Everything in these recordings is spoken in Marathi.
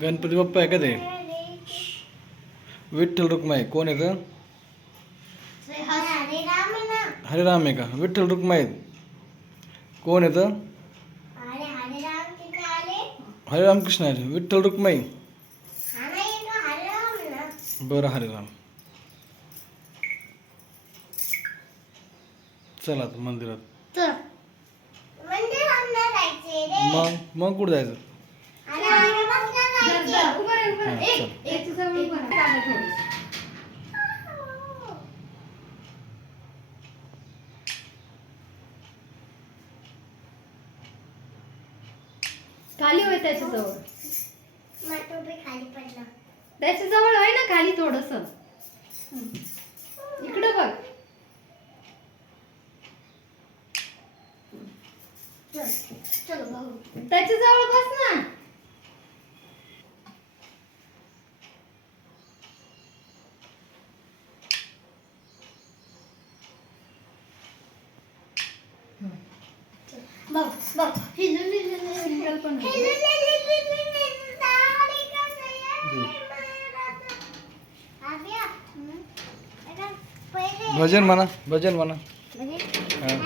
गणपती बाप्पा आहे का ते? विठ्ठल रुक्माई कोण येतं हरे राम आहे का? विठ्ठल रुक्माई. कोण येतं अरे हरे राम तिथे आले हरिराम कृष्ण आहे विठ्ठल रुक्माई. हा तो हरे राम बरं चला मंदिरात मग मग कुठं जायचं अरे आश्रमातला जायचे हां चल खाली होय त्याच्याजवळ. खाली पडला. त्याच्याजवळ आहे ना खाली थोडस. इकडे बघ. चल चलो बघू. त्याच्याजवळ बस ना. भजन म्हणा भजन म्हणा हाँ।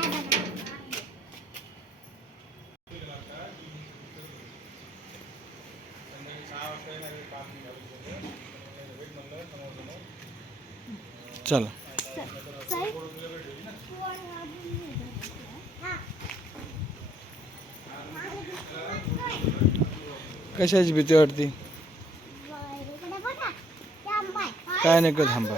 चला। कशाची भीती वाटते? काय नाही का थांबा.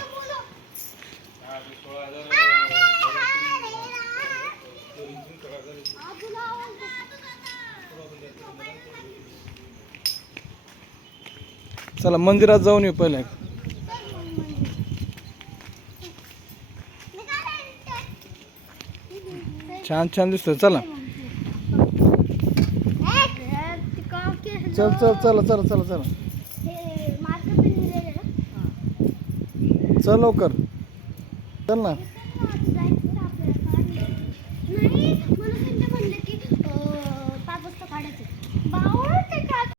चला मंदिरात जाऊन येऊ पहिले. छान छान दिसतोय. चला. चल चल चला चला चला चला. चल लवकर. चल ना.